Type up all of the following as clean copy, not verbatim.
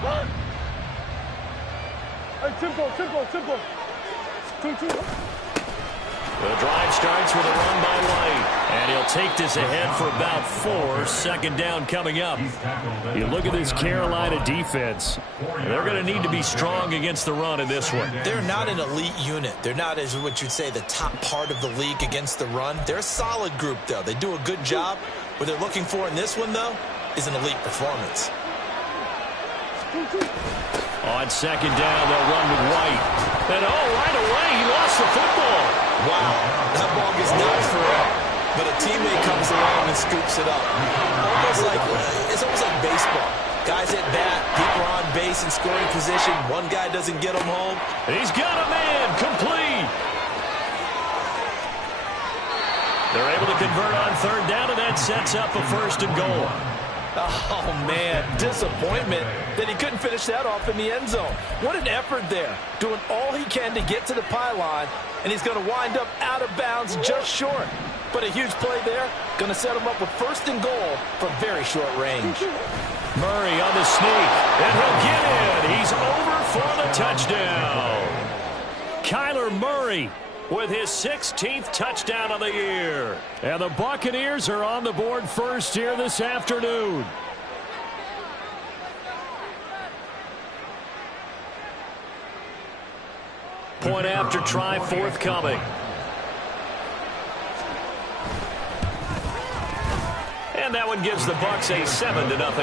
Hey, tempo. The drive starts with a run by White. And he'll take this ahead for about 4. Second down coming up. You look at this Carolina defense. They're going to need to be strong against the run in this one. They're not an elite unit. They're not, as what you'd say, the top part of the league against the run. They're a solid group, though. They do a good job. What they're looking for in this one, though, is an elite performance. On second down, they'll run with White. And, right away, he lost the football. Wow, that ball gets knocked for him. But a teammate comes along and scoops it up. It's almost like baseball. Guys at bat, people are on base in scoring position. One guy doesn't get them home. He's got a man, complete. They're able to convert on third down, and that sets up a 1st and goal. Oh, man, disappointment that he couldn't finish that off in the end zone. What an effort there, doing all he can to get to the pylon, and he's going to wind up out of bounds just short. But a huge play there, going to set him up with 1st and goal from very short range. Murray on the sneak, and he'll get in. He's over for the touchdown. Kyler Murray with his 16th touchdown of the year. And the Buccaneers are on the board first here this afternoon. Point after try forthcoming. And that one gives the Bucs a 7-0 lead. Makes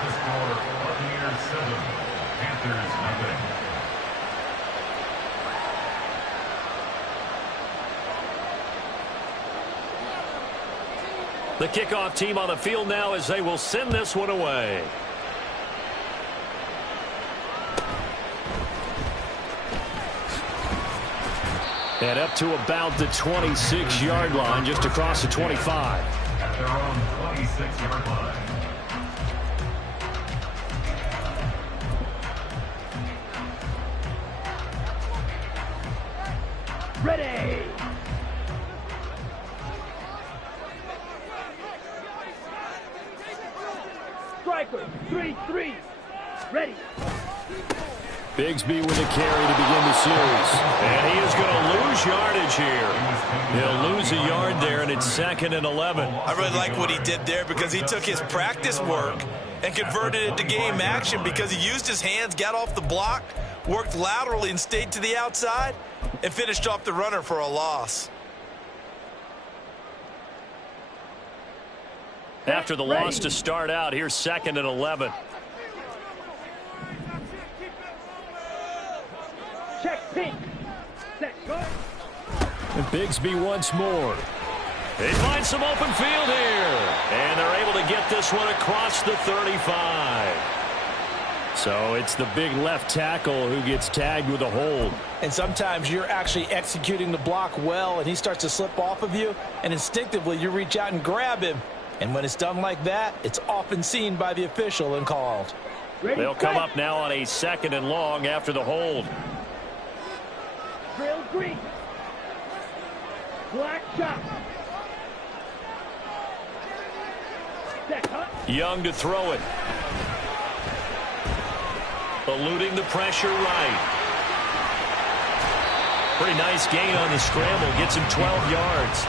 the score Buccaneers 7, Panthers nothing. The kickoff team on the field now as they will send this one away. And up to about the 26-yard line, just across the 25. At their own 26-yard line. Ready. Striker, 3-3. Ready. Bigsby with a carry to begin the series. And he is going to lose yardage here. He'll lose a yard there, and it's 2nd and 11. I really like what he did there because he took his practice work and converted it to game action because he used his hands, got off the block, worked laterally and stayed to the outside, and finished off the runner for a loss. After the loss to start out, here's 2nd and 11. Check pink. Set, go. And Bigsby once more. They find some open field here. And they're able to get this one across the 35. So it's the big left tackle who gets tagged with a hold. And sometimes you're actually executing the block well, and he starts to slip off of you, and instinctively you reach out and grab him. And when it's done like that, it's often seen by the official and called. They'll come up now on a 2nd and long after the hold. Drill green. Black shot. Set, huh? Young to throw it. Eluding the pressure right. Pretty nice gain on the scramble. Gets him 12 yards.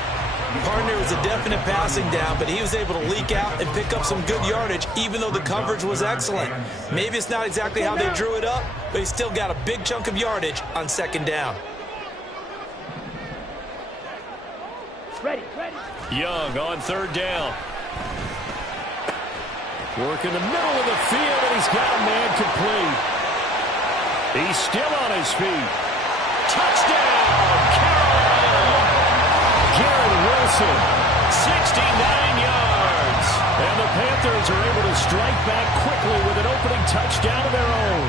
Partner was a definite passing down, but he was able to leak out and pick up some good yardage, even though the coverage was excellent. Maybe it's not exactly how they drew it up, but he still got a big chunk of yardage on 2nd down. Ready. Young on 3rd down. Work in the middle of the field, and he's got a man complete. He's still on his feet. Touchdown, Carolina! Garrett Wilson, 69 yards. And the Panthers are able to strike back quickly with an opening touchdown of their own.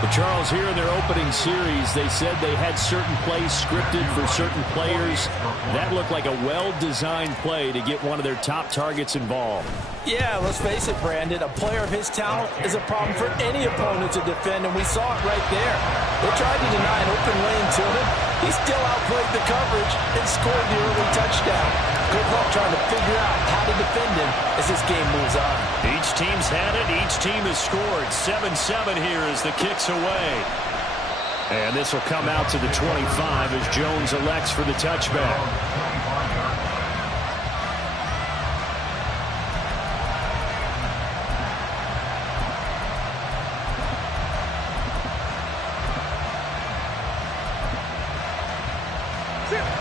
But Charles, here in their opening series, they said they had certain plays scripted for certain players. That looked like a well-designed play to get one of their top targets involved. Yeah, let's face it, Brandon. A player of his talent is a problem for any opponent to defend, and we saw it right there. They tried to deny an open lane to him, He still outplayed the coverage and scored the early touchdown. Good luck trying to figure out how to defend him as this game moves on. Each team's had it. Each team has scored. 7-7 here as the kick's away. And this will come out to the 25 as Jones elects for the touchback.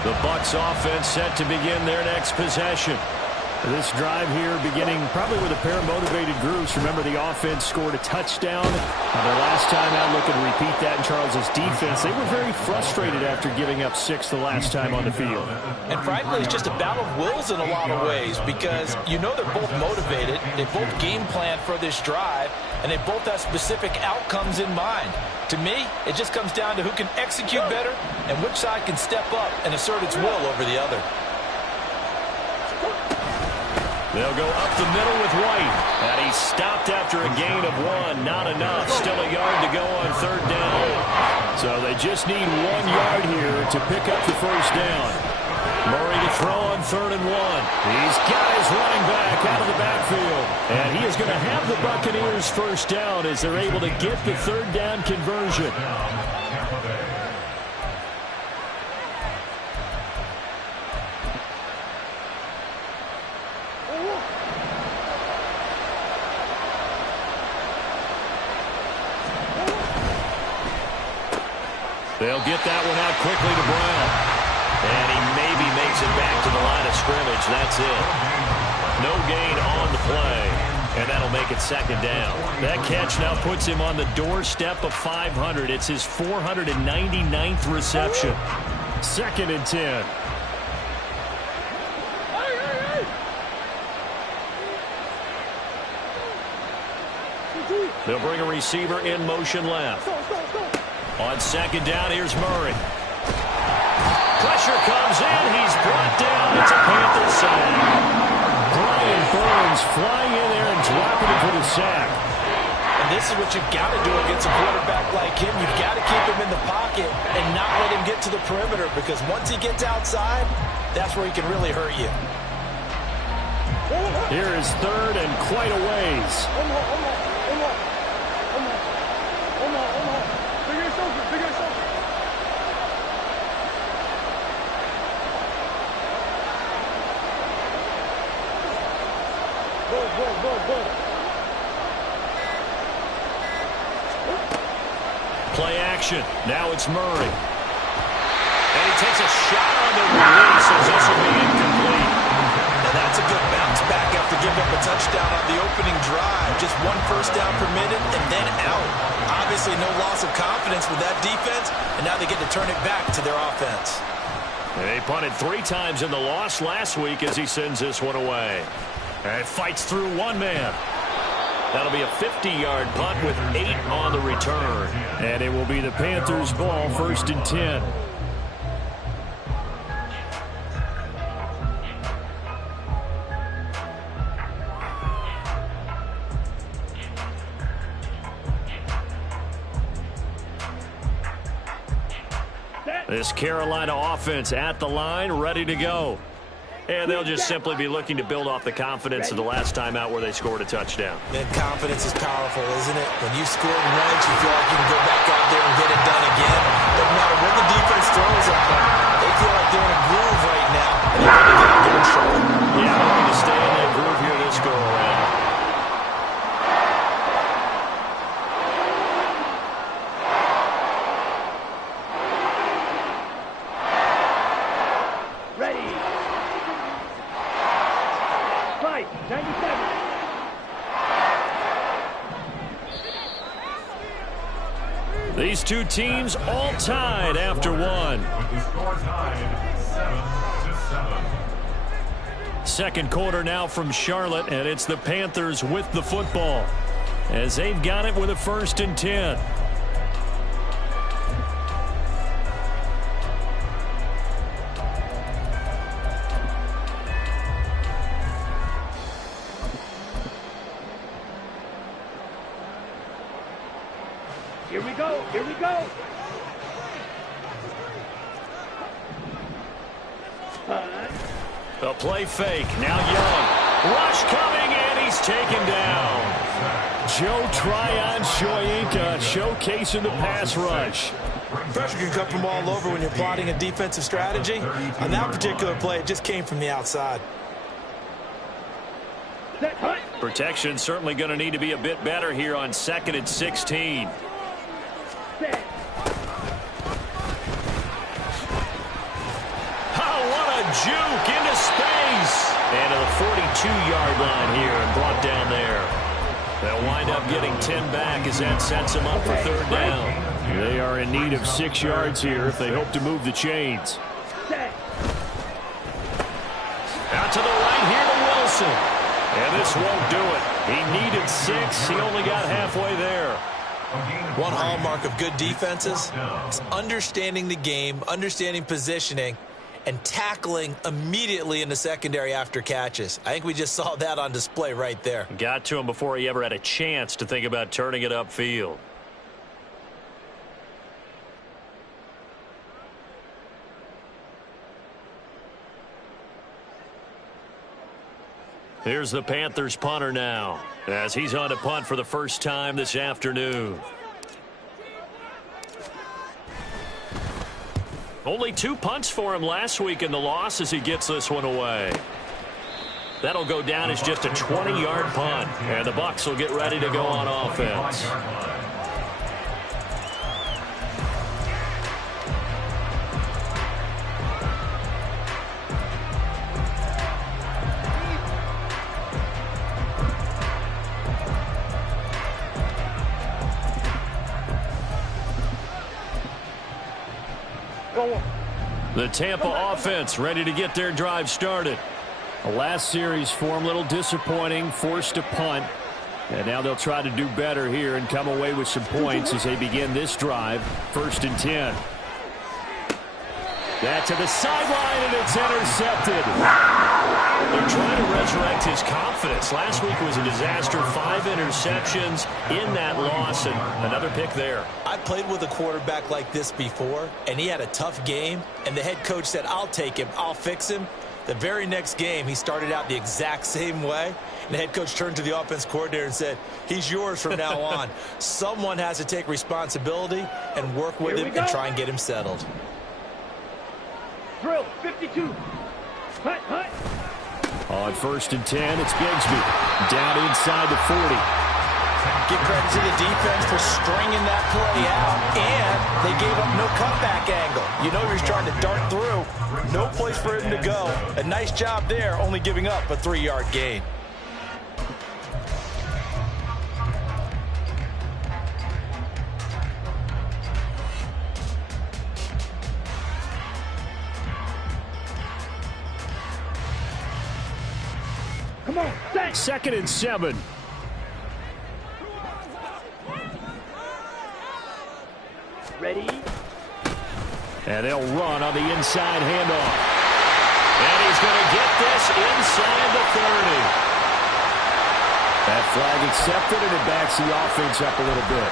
The Bucs offense set to begin their next possession. This drive here beginning probably with a pair of motivated groups. Remember, the offense scored a touchdown. Their last time out, looking to repeat that in Charles's defense. They were very frustrated after giving up 6 the last time on the field. And frankly, it's just a battle of wills in a lot of ways because you know they're both motivated. They both game plan for this drive, and they both have specific outcomes in mind. To me, it just comes down to who can execute better and which side can step up and assert its will over the other. They'll go up the middle with White. And he's stopped after a gain of 1. Not enough. Still a yard to go on 3rd down. So they just need 1 yard here to pick up the first down. Murray to throw on 3rd and 1. He's got his running back out of the backfield. And he is going to have the Buccaneers first down as they're able to get the 3rd down conversion. They'll get that one out quickly to Brown. And he maybe makes it back to the line of scrimmage. That's it. No gain on the play. And that'll make it 2nd down. That catch now puts him on the doorstep of 500. It's his 499th reception. 2nd and 10. They'll bring a receiver in motion left. On 2nd down, here's Murray. Pressure comes in. He's brought down. It's a Panther sack. Brian Burns flying in there and dropping it for the sack. And this is what you've got to do against a quarterback like him. You've got to keep him in the pocket and not let him get to the perimeter because once he gets outside, that's where he can really hurt you. Here is 3rd and quite a ways. Play action. Now it's Murray. And he takes a shot on the release as this will be incomplete. And that's a good bounce back after giving up a touchdown on the opening drive. Just 1 first down permitted and then out. Obviously no loss of confidence with that defense, and now they get to turn it back to their offense. They punted 3 times in the loss last week as he sends this one away. And fights through 1 man. That'll be a 50-yard punt with 8 on the return. And it will be the Panthers' ball, 1st and 10. This Carolina offense at the line, ready to go. And they'll just simply be looking to build off the confidence of the last time out where they scored a touchdown. Man, confidence is powerful, isn't it? When you score once, you feel like you can go back out there and get it done again. Doesn't matter what the defense throws at them. They feel like they're in a groove right now. And they're going to get out there and show it. Yeah, looking to stay in that groove here this go-around. These 2 teams all tied after 1. With the score tied 7-7. 2nd quarter now from Charlotte, and it's the Panthers with the football as they've got it with a 1st and 10. Here we go. Here we go. A play fake. Now Young. Rush coming, and he's taken down. Joe Tryon-Shoyinka showcasing the pass rush. Pressure can come from all over when you're plotting a defensive strategy. On that particular play, it just came from the outside. Set, hut. Protection certainly going to need to be a bit better here on 2nd and 16. Set. Oh, what a juke into space. And to the 42-yard line here and brought down there. They'll wind up getting 10 back as that sets them up for 3rd down. They are in need of 6 yards here if they hope to move the chains. Set. Out to the right here to Wilson. And this won't do it. He needed 6. He only got halfway there. One hallmark of good defenses is understanding the game, understanding positioning, and tackling immediately in the secondary after catches. I think we just saw that on display right there. Got to him before he ever had a chance to think about turning it upfield. Here's the Panthers punter now, as he's on to punt for the first time this afternoon. Only 2 punts for him last week in the loss as he gets this one away. That'll go down as just a 20-yard punt, and the Bucs will get ready to go on offense. The Tampa offense ready to get their drive started. The last series for them, a little disappointing, forced a punt. And now they'll try to do better here and come away with some points as they begin this drive. 1st and 10. That to the sideline, and it's intercepted. They're trying to resurrect his confidence. Last week was a disaster. 5 interceptions in that loss, and another pick there. I played with a quarterback like this before, and he had a tough game, and the head coach said, I'll take him, I'll fix him. The very next game, he started out the exact same way, and the head coach turned to the offense coordinator and said, he's yours from now on. Someone has to take responsibility and work with him and try and get him settled. Drill, 52. Hut, hut. On 1st and 10, it's Bigsby. Down inside the 40. Give credit to the defense for stringing that play out, and they gave up no cutback angle. You know he was trying to dart through. No place for him to go. A nice job there, only giving up a 3-yard gain. Come on, set. 2nd and 7. Ready. And they'll run on the inside handoff. And he's going to get this inside the 30. That flag accepted, and it backs the offense up a little bit.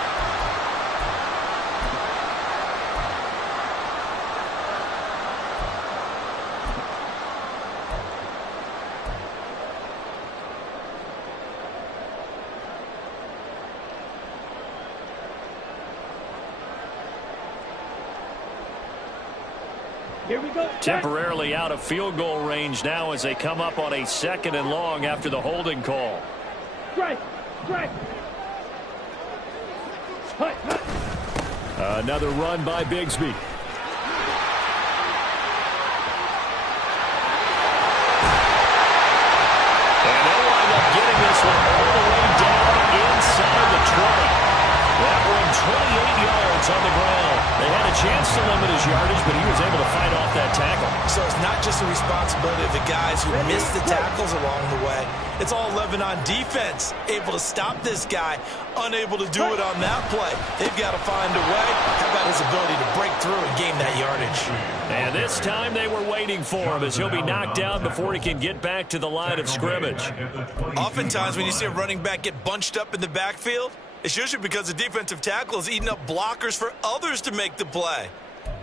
Here we go. Temporarily out of field goal range now as they come up on a 2nd and long after the holding call. Strike. Strike. Hut, hut. Another run by Bigsby. And they'll wind up getting this one all the way down inside the 20. That one 28 yards on the ground. They had a chance to limit his yardage, but he was able to fight off that tackle. So it's not just the responsibility of the guys who missed the tackles along the way. It's all 11 on defense, able to stop this guy, unable to do it on that play. They've got to find a way. How about his ability to break through and gain that yardage? And this time they were waiting for him as he'll be knocked down before he can get back to the line of scrimmage. Oftentimes when you see a running back get bunched up in the backfield, it's usually because the defensive tackle is eating up blockers for others to make the play.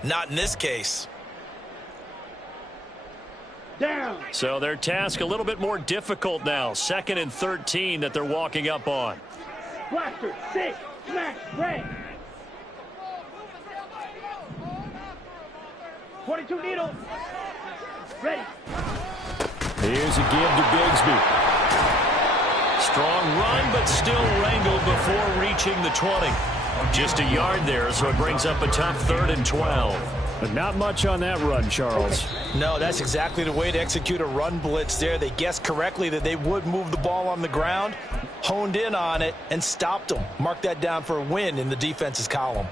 Not in this case. Down. So their task a little bit more difficult now. 2nd and 13 that they're walking up on. Blaster, 6, smash, red. 22 needle. Ready. Here's a give to Bigsby. Strong run, but still wrangled before reaching the 20. Just a yard there, so it brings up a tough 3rd and 12. But not much on that run, Charles. No, that's exactly the way to execute a run blitz there. They guessed correctly that they would move the ball on the ground, honed in on it, and stopped them. Mark that down for a win in the defense's column.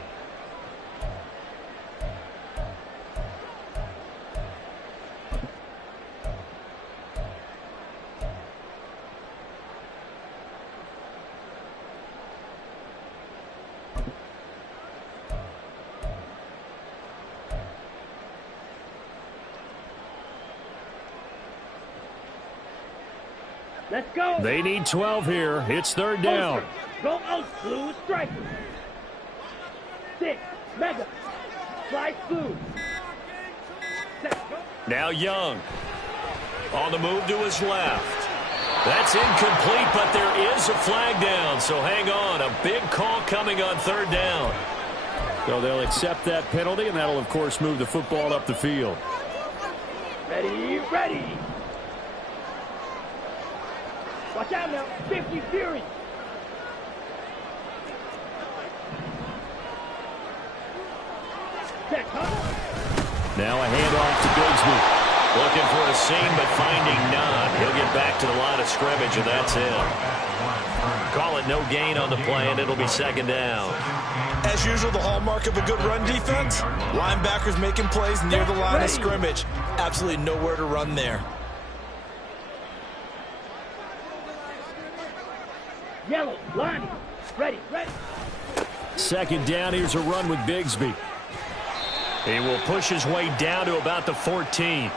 Let's go. They need 12 here. It's 3rd down. Go out, blue striker. 6, mega. Slice blue. 7, go. Now Young. On the move to his left. That's incomplete, but there is a flag down, so hang on. A big call coming on 3rd down. So they'll accept that penalty, and that'll, of course, move the football up the field. Ready, ready. Watch out now. 50 Fury. Check, huh? Now a handoff to Bigsby. Looking for a seam, but finding none. He'll get back to the line of scrimmage, and that's it. Call it no gain on the play, and it'll be 2nd down. As usual, the hallmark of a good run defense, linebackers making plays near the line of scrimmage. Absolutely nowhere to run there. Yellow, line. Ready, ready. 2nd down. Here's a run with Bigsby. He will push his way down to about the 14.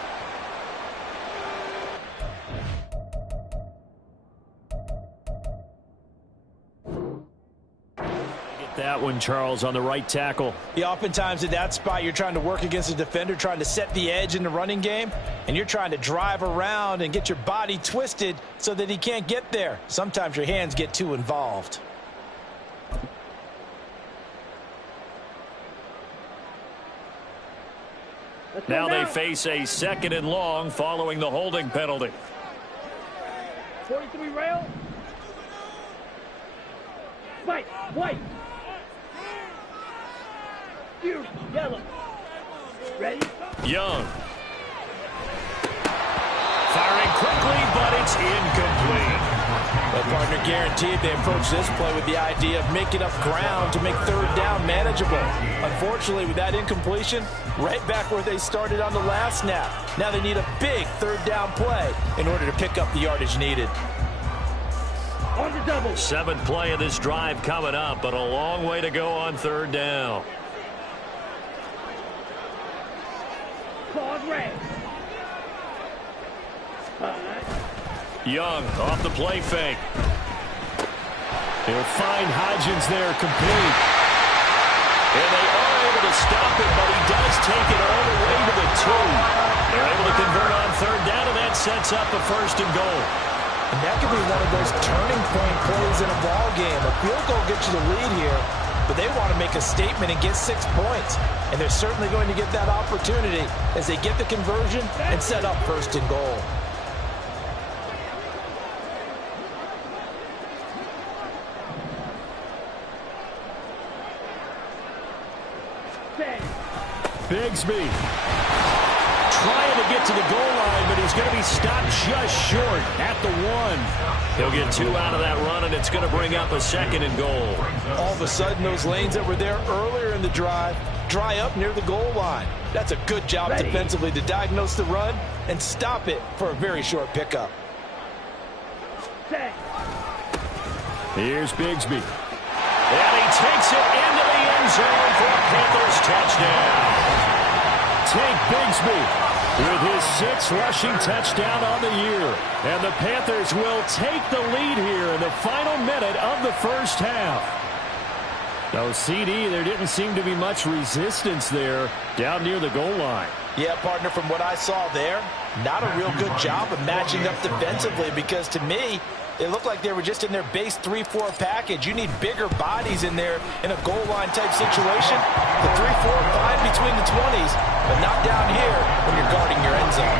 Get that one, Charles, on the right tackle. Yeah, oftentimes in that spot, you're trying to work against a defender, trying to set the edge in the running game, and you're trying to drive around and get your body twisted so that he can't get there. Sometimes your hands get too involved. Now they face a 2nd and long following the holding penalty. 43 rail. White, white. Fury, yellow. Ready? Young. Firing quickly, but it's incomplete. Well, partner, guaranteed they approach this play with the idea of making up ground to make 3rd down manageable. Unfortunately, with that incompletion, right back where they started on the last snap. Now they need a big 3rd down play in order to pick up the yardage needed. On the double. 7th play of this drive coming up, but a long way to go on 3rd down. Claws red. Young off the play fake. He'll find Hodgins there complete. And they are able to stop it, but he does take it all the way to the 2. They're able to convert on 3rd down, and that sets up a 1st and goal. And that could be one of those turning point plays in a ball game. A field goal gets you the lead here, but they want to make a statement and get 6 points. And they're certainly going to get that opportunity as they get the conversion and set up 1st and goal. Bigsby trying to get to the goal line, but he's going to be stopped just short at the 1. He'll get 2 out of that run, and it's going to bring up a 2nd and goal. All of a sudden, those lanes that were there earlier in the drive dry up near the goal line. That's a good job defensively to diagnose the run and stop it for a very short pickup. Here's Bigsby. And he takes it into the end zone for a Panthers touchdown. Tank Bigsby with his 6th rushing touchdown on the year. And the Panthers will take the lead here in the final minute of the 1st half. No, CD, there didn't seem to be much resistance there down near the goal line. Yeah, partner, from what I saw there, Not a real good job of matching up defensively, because to me, it looked like they were just in their base 3-4 package. You need bigger bodies in there in a goal line type situation. The 3-4 fine between the 20s, but not down here when you're guarding your end zone.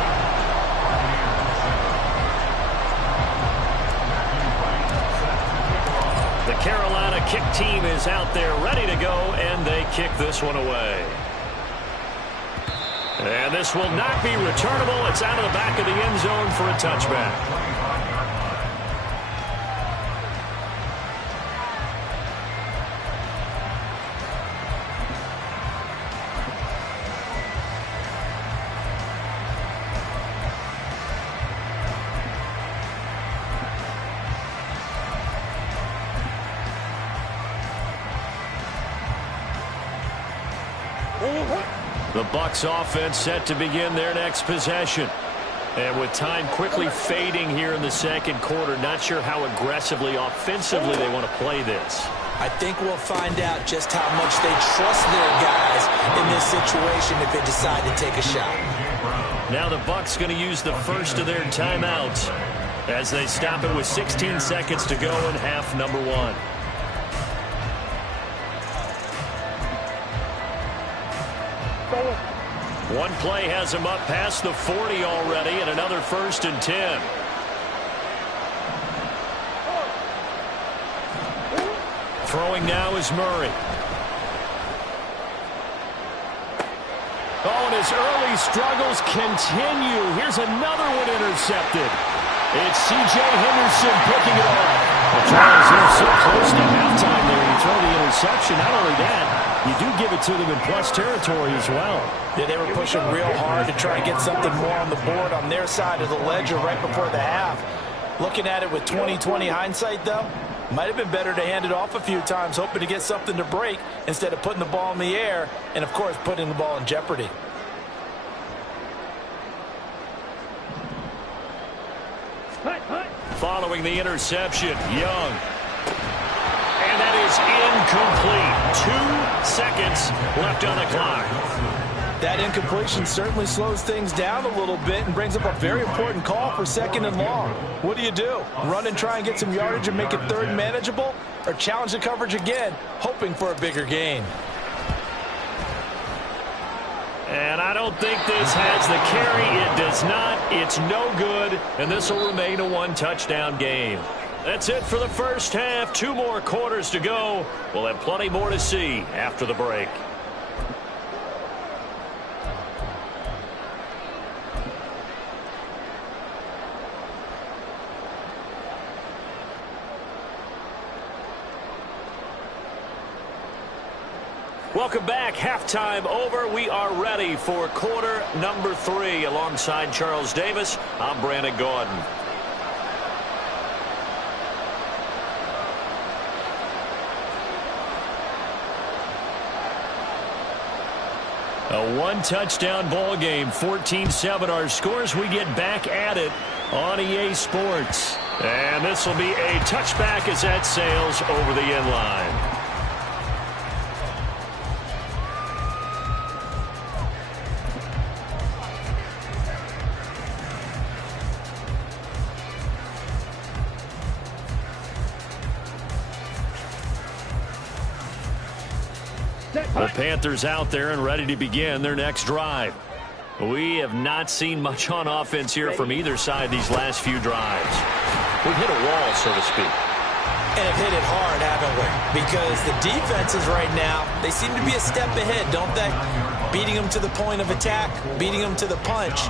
The Carolina kick team is out there ready to go, and they kick this one away. And this will not be returnable. It's out of the back of the end zone for a touchback. The Bucs offense set to begin their next possession. And with time quickly fading here in the second quarter, not sure how aggressively, offensively they want to play this. I think we'll find out just how much they trust their guys in this situation if they decide to take a shot. Now the Bucs going to use the first of their timeouts as they stop it with 16 seconds to go in half number one. One play has him up past the 40 already, and another 1st and 10. Throwing now is Murray. Oh, and his early struggles continue. Here's another one intercepted. It's C.J. Henderson picking it off. The Chargers are so close to halftime there. You throw the interception. Not only that, you do give it to them in plus territory as well. Yeah, they were pushing real hard to try and get something more on the board on their side of the ledger right before the half. Looking at it with 20/20 hindsight, though, might have been better to hand it off a few times, hoping to get something to break instead of putting the ball in the air and, of course, putting the ball in jeopardy. Following the interception, Young. And that is incomplete. 2 seconds left on the clock. That incompletion certainly slows things down a little bit and brings up a very important call for 2nd and long. What do you do? Run and try and get some yardage and make it 3rd manageable? Or challenge the coverage again, hoping for a bigger gain? And I don't think this has the carry. It does not. It's no good. And this will remain a 1-touchdown game. That's it for the first half. 2 more quarters to go. We'll have plenty more to see after the break. Welcome back. Halftime over. We are ready for quarter number 3. Alongside Charles Davis, I'm Brandon Gordon. A 1-touchdown ball game, 14-7 our scores. We get back at it on EA Sports. And this will be a touchback as that sails over the end line. The Panthers out there and ready to begin their next drive. We have not seen much on offense here from either side these last few drives. We've hit a wall, so to speak. And have hit it hard, haven't we? Because the defenses right now, they seem to be a step ahead, don't they? Beating them to the point of attack, beating them to the punch.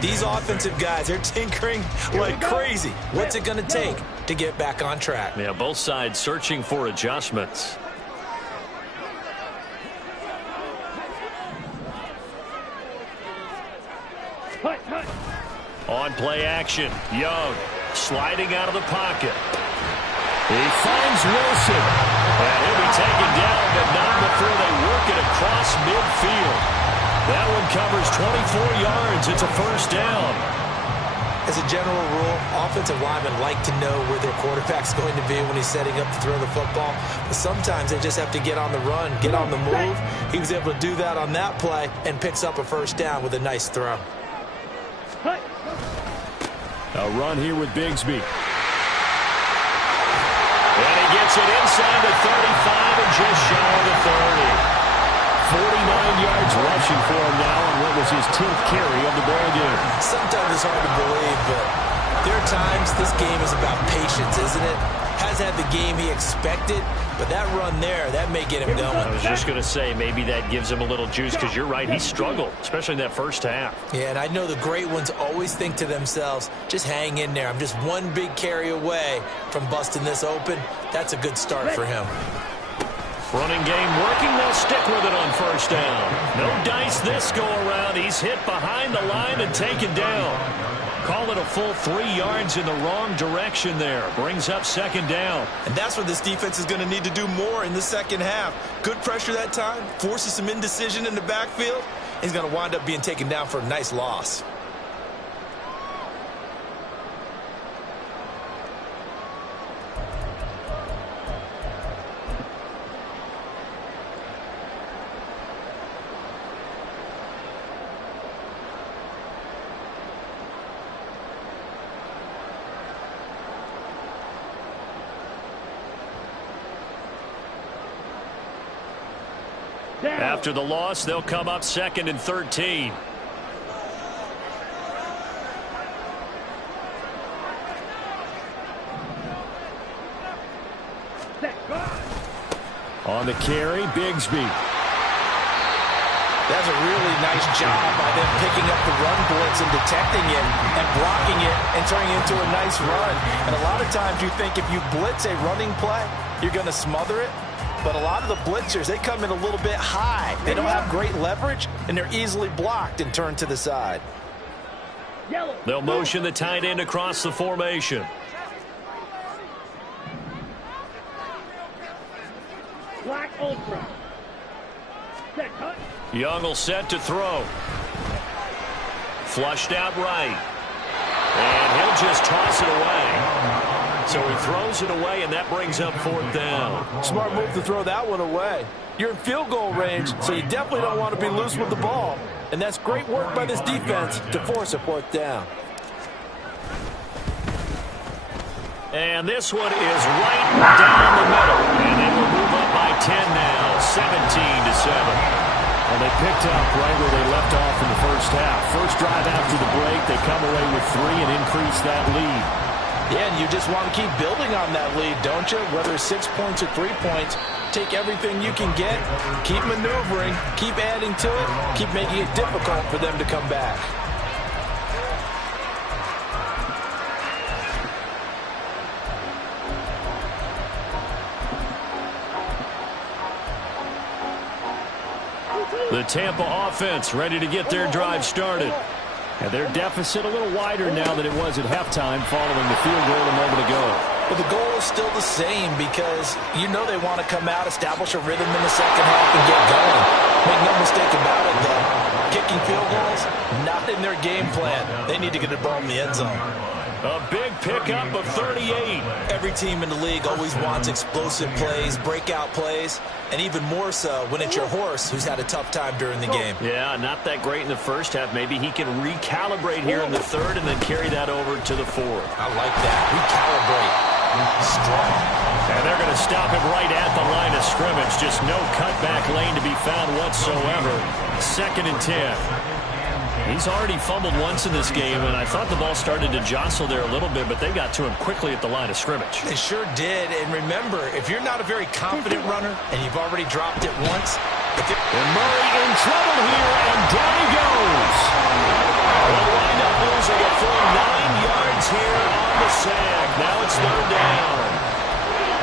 These offensive guys are tinkering like crazy. What's it going to take to get back on track? Yeah, both sides searching for adjustments. On play action, Young sliding out of the pocket. He finds Wilson. And he'll be taken down, but not before they work it across midfield. That one covers 24 yards. It's a 1st down. As a general rule, offensive linemen like to know where their quarterback's going to be when he's setting up to throw the football. But sometimes they just have to get on the run, get on the move. He was able to do that on that play and picks up a 1st down with a nice throw. A run here with Bigsby. And he gets it inside the 35 and just shy of the 30. 49 yards rushing for him now on what was his 10th carry of the ball game. Sometimes it's hard to believe, but there are times this game is about patience, isn't it? Has had the game he expected, but that run there, that may get him going. I was just going to say, maybe that gives him a little juice, because you're right, he struggled, especially in that first half. Yeah, and I know the great ones always think to themselves, just hang in there. I'm just one big carry away from busting this open. That's a good start for him. Running game working, they'll stick with it on first down. No dice this go around. He's hit behind the line and taken down. Call it a full 3 yards in the wrong direction there. Brings up second down. And that's what this defense is going to need to do more in the second half. Good pressure that time, forces some indecision in the backfield. He's going to wind up being taken down for a nice loss. After the loss, they'll come up 2nd and 13. On the carry, Bigsby. That's a really nice job by them picking up the run blitz and detecting it and blocking it and turning it into a nice run. And a lot of times you think if you blitz a running play, you're going to smother it. But a lot of the blitzers, they come in a little bit high. They don't have great leverage, and they're easily blocked and turned to the side. They'll motion the tight end across the formation. Black ultra. Set cut. Young will set to throw. Flushed out right. And he'll just toss it away. So he throws it away, and that brings up 4th down. Smart move to throw that one away. You're in field goal range, so you definitely don't want to be loose with the ball. And that's great work by this defense to force a 4th down. And this one is right down the middle. And they will move up by 10 now, 17-7. Well, they picked up right where they left off in the first half. First drive after the break, they come away with 3 and increase that lead. Yeah, and you just want to keep building on that lead, don't you? Whether it's 6 points or 3 points, take everything you can get, keep maneuvering, keep adding to it, keep making it difficult for them to come back. The Tampa offense ready to get their drive started. And their deficit a little wider now than it was at halftime following the field goal a moment ago. But the goal is still the same because you know they want to come out, establish a rhythm in the second half, and get going. Make no mistake about it, though. Kicking field goals, not in their game plan. They need to get the ball in the end zone. A big pickup of 38. Every team in the league always wants explosive plays, breakout plays, and even more so when it's your horse who's had a tough time during the game. Yeah, not that great in the first half. Maybe he can recalibrate here in the third and then carry that over to the fourth. I like that. Recalibrate. Strong. And they're going to stop him right at the line of scrimmage. Just no cutback lane to be found whatsoever. 2nd and 10. He's already fumbled once in this game, and I thought the ball started to jostle there a little bit, but they got to him quickly at the line of scrimmage. They sure did. And remember, if you're not a very confident runner and you've already dropped it once. And Murray in trouble here, and down he goes. They'll wind up losing a full 9 yards here on the sack. Now it's 3rd down.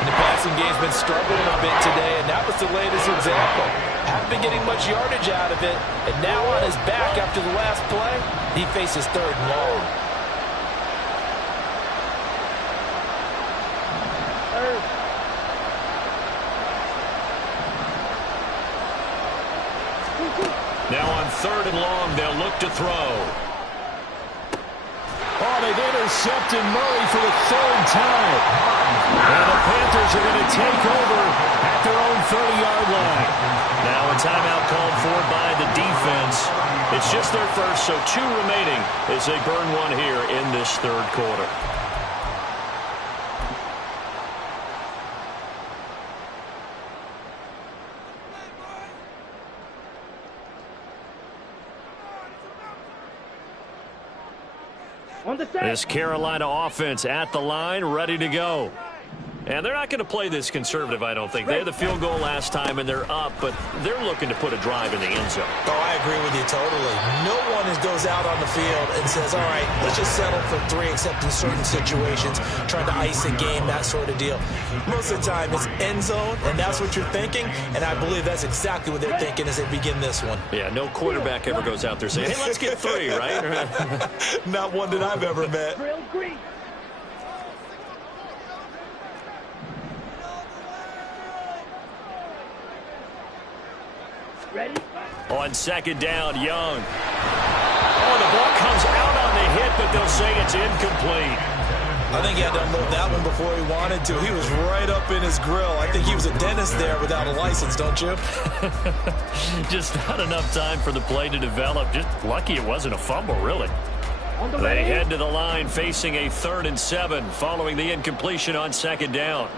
And the passing game's been struggling a bit today, and that was the latest example. Haven't been getting much yardage out of it, and now on his back after the last play, he faces 3rd and long. Now on 3rd and long, they'll look to throw. Oh, they've intercepted Murray for the 3rd time. And the Panthers are going to take over at their own 30-yard line. Now a timeout called for by the defense. It's just their first, so 2 remaining as they burn one here in this third quarter. This Carolina offense at the line, ready to go. And they're not going to play this conservative, I don't think. They had the field goal last time, and they're up, but they're looking to put a drive in the end zone. Oh, I agree with you totally. No one goes out on the field and says, all right, let's just settle for 3, except in certain situations, trying to ice a game, that sort of deal. Most of the time, it's end zone, and that's what you're thinking, and I believe that's exactly what they're thinking as they begin this one. Yeah, no quarterback ever goes out there saying, hey, let's get 3, right? Not one that I've ever met. Ready? On second down, Young. Oh, the ball comes out on the hit, but they'll say it's incomplete. I think he had to unload that one before he wanted to. He was right up in his grill. I think he was a dentist there without a license, don't you? Just not enough time for the play to develop. Just lucky it wasn't a fumble, really. They head to the line facing a 3rd and 7 following the incompletion on second down.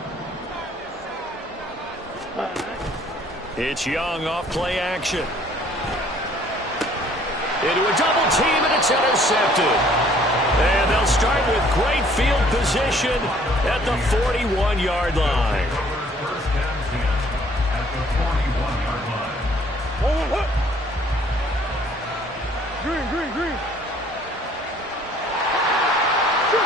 It's Young off play action. Into a double team, and it's intercepted. And they'll start with great field position at the 41-yard line. First and 10 at the 41-yard line. Green. Shoot.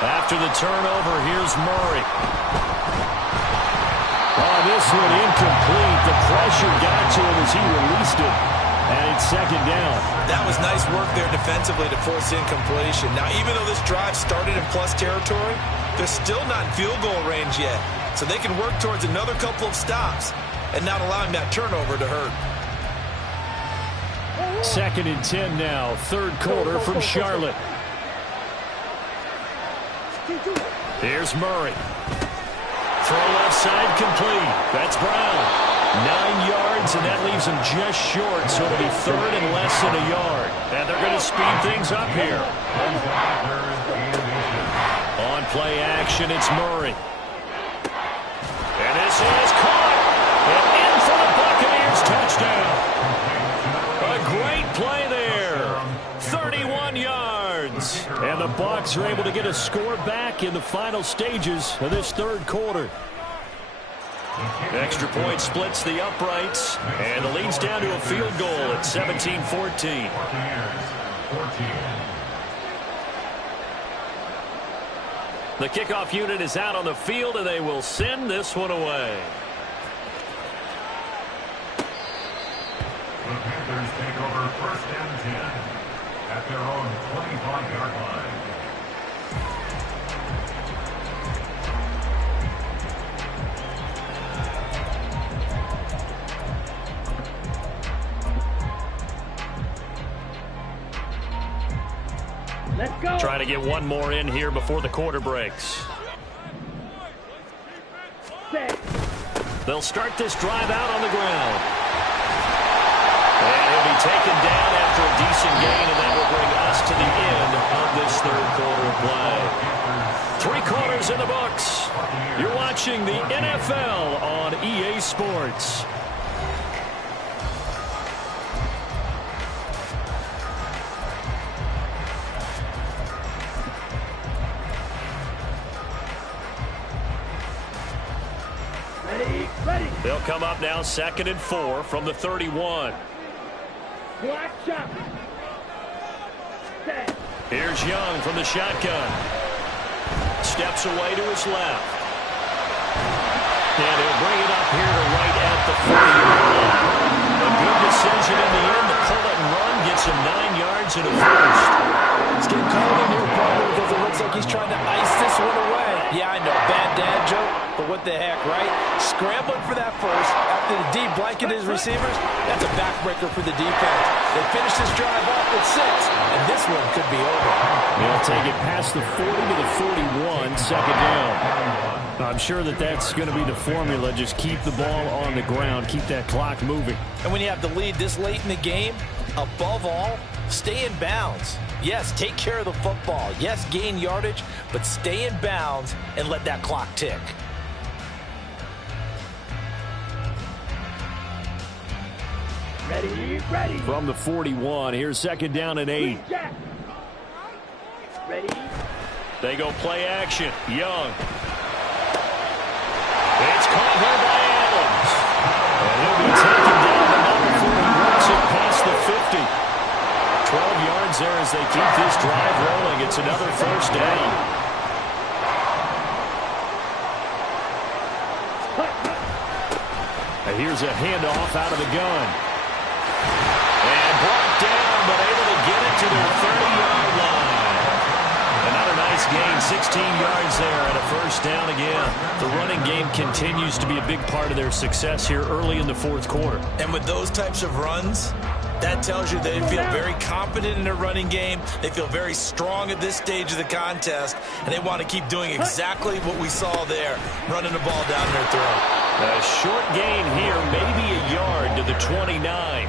After the turnover, here's Murray. Oh, this one incomplete. The pressure got to him as he released it. And it's second down. That was nice work there defensively to force incompletion. Now, even though this drive started in plus territory, they're still not in field goal range yet. So they can work towards another couple of stops and not allowing that turnover to hurt. 2nd and 10 now. Third quarter from Charlotte. Here's Murray. Throw left side complete. That's Brown. 9 yards, and that leaves him just short, so it'll be 3rd and less than a yard. And they're going to speed things up here. On play action, it's Murray. And this is caught. And in for the Buccaneers touchdown. A great play there. 31 yards. And the Bucs are able to get a score back in the final stages of this third quarter. Extra point splits the uprights, and the lead's down to a field goal at 17-14. The kickoff unit is out on the field, and they will send this one away. The Panthers take over 1st and 10 at their own 25-yard line. Let's go. Trying to get one more in here before the quarter breaks. Set. They'll start this drive out on the ground. And he'll be taken down after a decent gain, and that will bring us to the end of this third quarter of play. 3 quarters in the books. You're watching the NFL on EA Sports. Ready. They'll come up now 2nd and 4 from the 31. Black shot. Set. Here's Young from the shotgun. Steps away to his left. And he'll bring it up here to right at the 40-yard line. A good decision in the end to pull it and run, gets him 9 yards and a first. It's getting cold in here, partner, because it looks like he's trying to ice this one away. Yeah, I know, bad dad joke, but what the heck, right? Scrambling for that first after the D blanketed his receivers. That's a backbreaker for the defense. They finish this drive off with 6, and this one could be over. They'll take it past the 40 to the 41, second down. I'm sure that that's going to be the formula. Just keep the ball on the ground. Keep that clock moving. And when you have the lead this late in the game, above all, stay in bounds. Yes, take care of the football. Yes, gain yardage, but stay in bounds and let that clock tick. Ready. From the 41, here's 2nd down and 8. Ready. They go play action. Young. It's caught here by Adams. And he'll be taken down, but not before he works it past the 50. 12 yards there as they keep this drive rolling. It's another 1st down. And here's a handoff out of the gun. And brought down, but able to get it to their 30-yard line. Another nice gain, 16 yards there and a 1st down again. The running game continues to be a big part of their success here early in the 4th quarter. And with those types of runs, that tells you they feel very confident in their running game. They feel very strong at this stage of the contest, and they want to keep doing exactly what we saw there, running the ball down their throat. A short gain here, maybe a yard to the 29.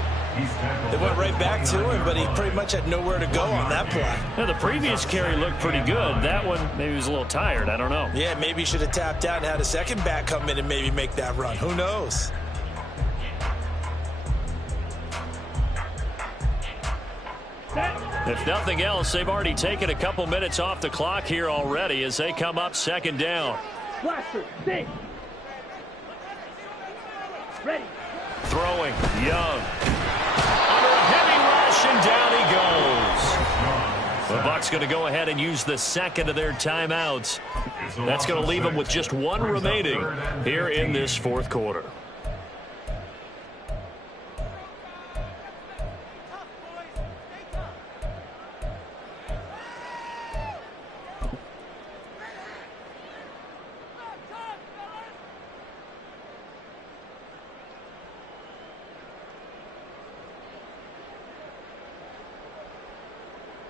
They went right back to him, but he pretty much had nowhere to go on that play. Now, the previous carry looked pretty good. That one, maybe he was a little tired. I don't know. Yeah, maybe he should have tapped out and had a second back come in and maybe make that run. Who knows? If nothing else, they've already taken a couple minutes off the clock here already as they come up 2nd down. Blaster, 6. Ready. Throwing, Young. Under a heavy rush, and down he goes. The Bucs going to go ahead and use the 2nd of their timeouts. That's going to leave them with just 1 remaining here in this 4th quarter.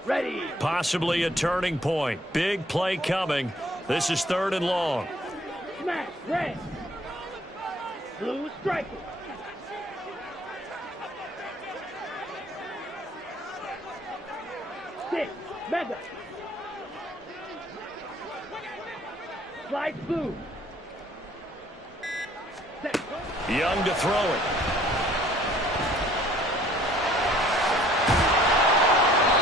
Ready. Possibly a turning point. Big play coming. This is 3rd and long. Smash. Red. Blue striker. Six. Mega. Slide blue. Set. Young to throw it.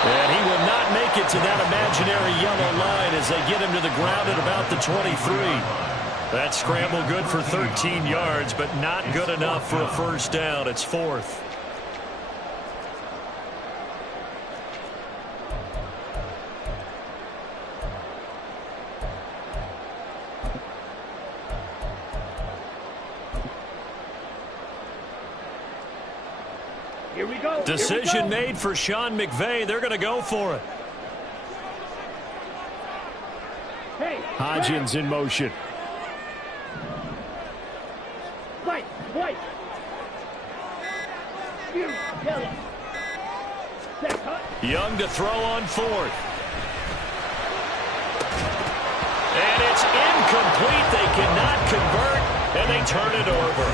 And he will not make it to that imaginary yellow line as they get him to the ground at about the 23. That scramble good for 13 yards, but not good enough for a 1st down. It's 4th. Here we go. Decision made for Sean McVay. They're going to go for it. Hey, Hodgins in motion. White. You tell him. Set cut. Young to throw on 4th. And it's incomplete. They cannot convert, and they turn it over.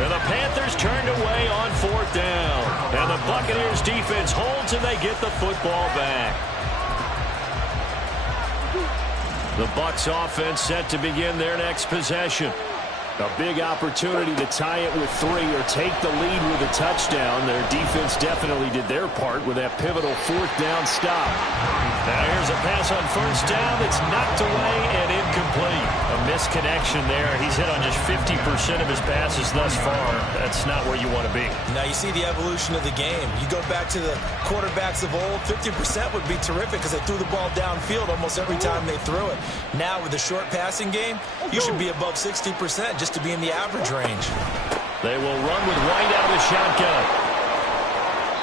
And the Panthers turned away on 4th down. And the Buccaneers defense holds, and they get the football back. The Bucs offense set to begin their next possession. A big opportunity to tie it with 3 or take the lead with a touchdown. Their defense definitely did their part with that pivotal 4th down stop. Now here's a pass on 1st down that's knocked away and incomplete. A misconnection there. He's hit on just 50% of his passes thus far. That's not where you want to be. Now you see the evolution of the game. You go back to the quarterbacks of old, 50% would be terrific because they threw the ball downfield almost every time they threw it. Now with the short passing game, you should be above 60% just to be in the average range. They will run with White out of the shotgun.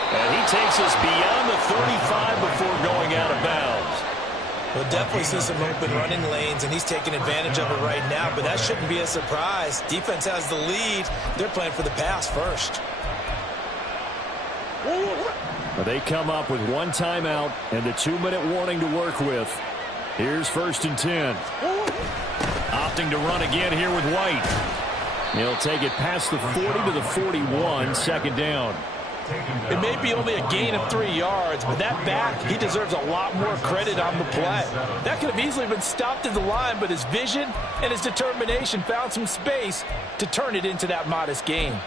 And he takes us beyond the 35 before going out of bounds. We'll definitely see some open running lanes, and he's taking advantage of it right now, but that shouldn't be a surprise. Defense has the lead. They're playing for the pass first. They come up with 1 timeout and the 2-minute warning to work with. Here's 1st and 10. opting to run again here with White. He'll take it past the 40 to the 41, second down. It may be only a gain of 3 yards, but that back, he deserves a lot more credit on the play. That could have easily been stopped at the line, but his vision and his determination found some space to turn it into that modest gain.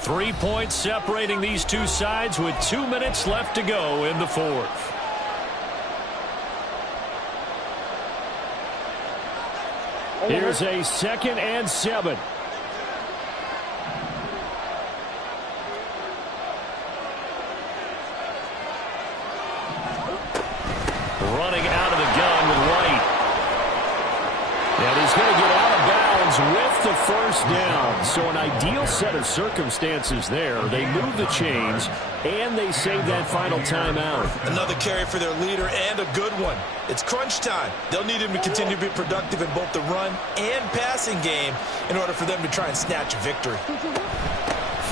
Three points separating these two sides with 2 minutes left to go in the fourth. Here's a 2nd and 7. Running out of the gun with White. And he's going to get out of bounds with the first down. So an ideal set of circumstances there. They move the chains, and they save that final timeout. Another carry for their leader, and a good one. It's crunch time. They'll need him to continue to be productive in both the run and passing game in order for them to try and snatch a victory.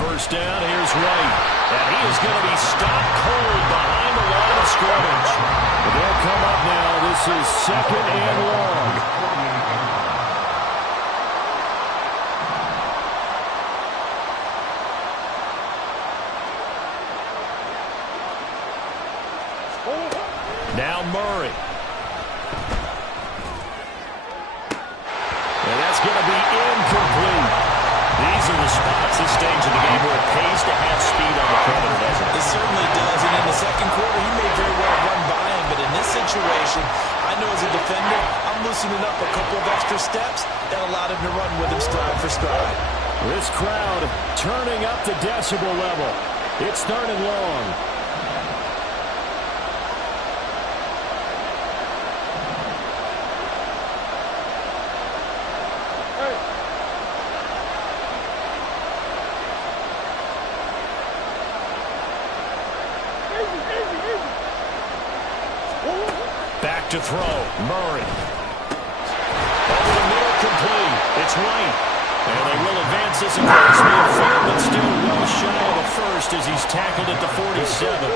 First down, here's White. And he is going to be stopped cold behind the line of scrimmage. But they'll come up now. This is 2nd and long. Now Murray. And that's going to be incomplete. These are the spots this stage of the game where it pays to have speed on the perimeter, doesn't it? It certainly does. And in the second quarter, he may very well run by him. But in this situation, I know as a defender, I'm loosening up a couple of extra steps that allowed him to run with him stride for stride. This crowd turning up the decibel level. It's 3rd and long. Back to throw. Murray. Over the middle, complete. It's White. And they will advance this across midfield, but still well shy of the first as he's tackled at the 47.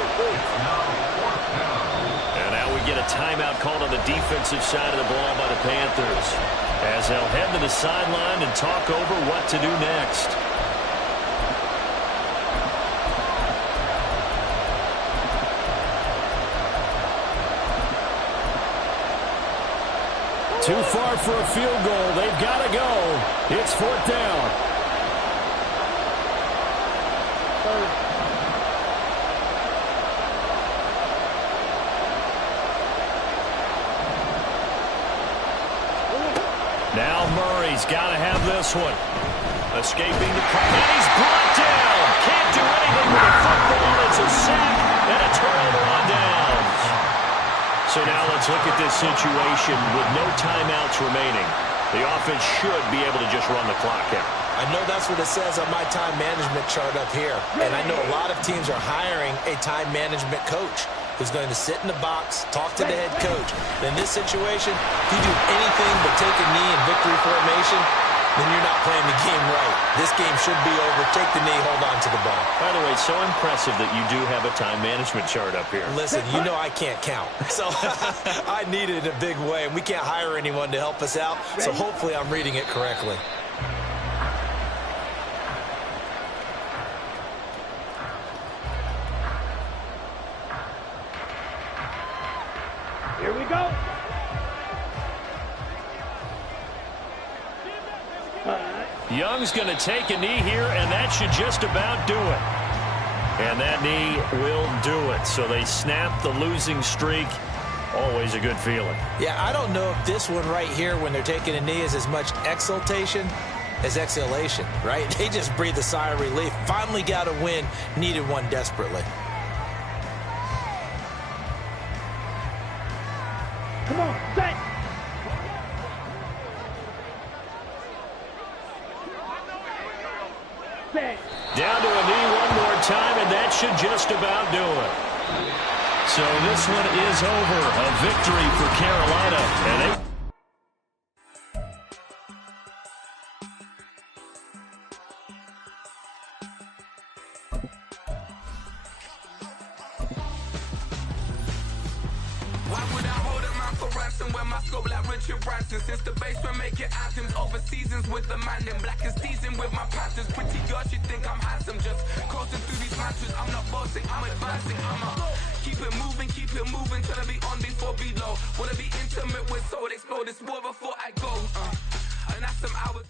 And now we get a timeout called on the defensive side of the ball by the Panthers, as they'll head to the sideline and talk over what to do next. Too far for a field goal. They've got to go. It's 4th down. Now Murray's got to have this one. Escaping the pressure. And he's brought down. Can't do anything with the football. It's a sack and a turnover on downs. So now let's look at this situation with no timeouts remaining. The offense should be able to just run the clock out. I know that's what it says on my time management chart up here. And I know a lot of teams are hiring a time management coach who's going to sit in the box, talk to the head coach. But in this situation, if you do anything but take a knee in victory formation, then you're not playing the game right. This game should be over. Take the knee, hold on to the ball. By the way, so impressive that you do have a time management chart up here. Listen, you know I can't count. So I need it in a big way. And we can't hire anyone to help us out. So hopefully I'm reading it correctly. Here we go. Young's going to take a knee here, and that should just about do it. And that knee will do it. So they snap the losing streak. Always a good feeling. Yeah, I don't know if this one right here, when they're taking a knee, is as much exultation as exhalation, right? They just breathe a sigh of relief. Finally got a win. Needed one desperately. Come on, set. Set. Down to a knee one more time, and that should just about do it. So this one is over. A victory for Carolina. And they season when my scope like Richard Branson. Since the bass we're making anthems over seasons with the man in black is seasoned with my Panthers. Pretty girl, she think I'm handsome. Just coasting through these matches. I'm not bossing, I'm advancing. Keep it moving till I be on before below. Wanna be intimate with soul, explode this war before I go. And that's some hours.